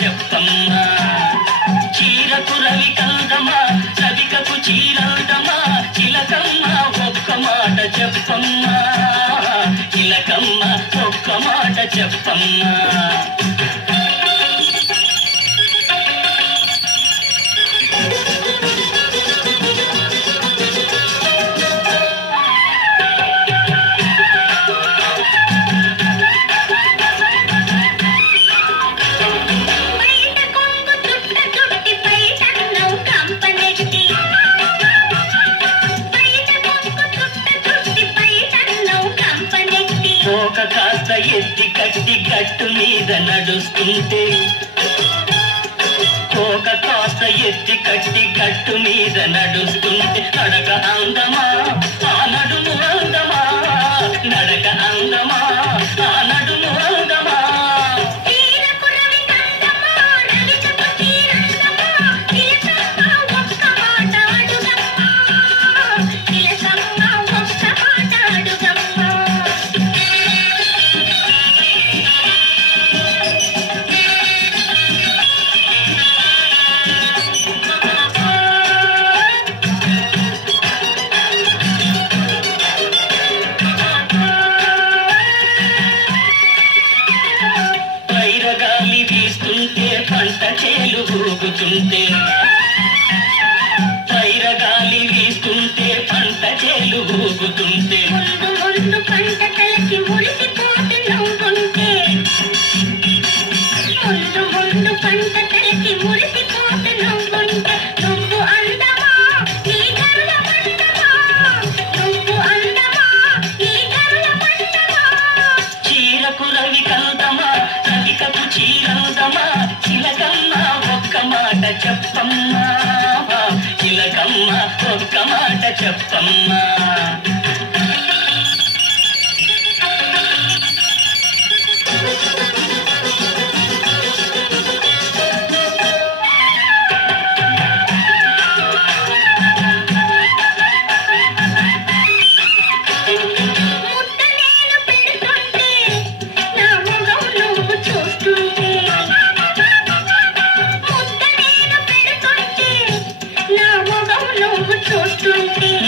చెప్పమ్మా చీరకు రవి కందమా రవికకు చీరందమా చిలకమ్మ ఒక్క మాట చెప్పమ్మా చిలకమ్మ ఒక్క మాట చెప్పమ్మా కాస్త ఎత్తి కట్టి గట్టు మీద నడుస్తుంటే కోక కాస్త ఎత్తి కట్టి గట్టు మీద నడుస్తుంటే నడక అందమా ఆ నడుము అందమా నడక అందమా ఆ నడుము అందమా పంట చేలు ఊగుతుంటే పైరగాలి వీస్తుంటే పంట చేలు ఊగుతుంటే ముందు ముందు పంట తలకి మురిసిపోతూ నవ్వుతుంటే ముందు ముందు పంట తలకి మురిసిపోతూ నవ్వుతుంటే నువ్వు అందమా ఈ గరుల పంటమా నువ్వు అందమా ఈ గరుల పంటమా చీరకు రవి కందమా రవికకు చీరందమా చిలకమ్మ ఒక్క మాట చెప్పమ్మా చిలకమ్మ ఒక్క మాట చెప్పమ్మా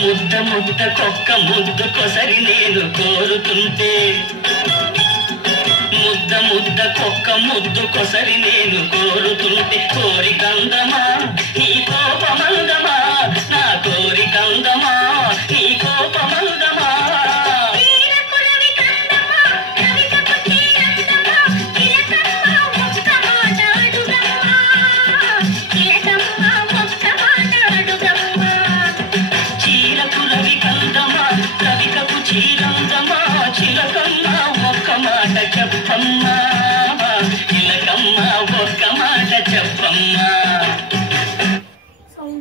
ముద్ద ముద్ద కొక్క ముద్దు కొసరి నేను కోరుతుంటే ముద్ద ముద్ద కొక్క ముద్దు కొసరి నేను కోరుతుంటే కోరికందమా ఈ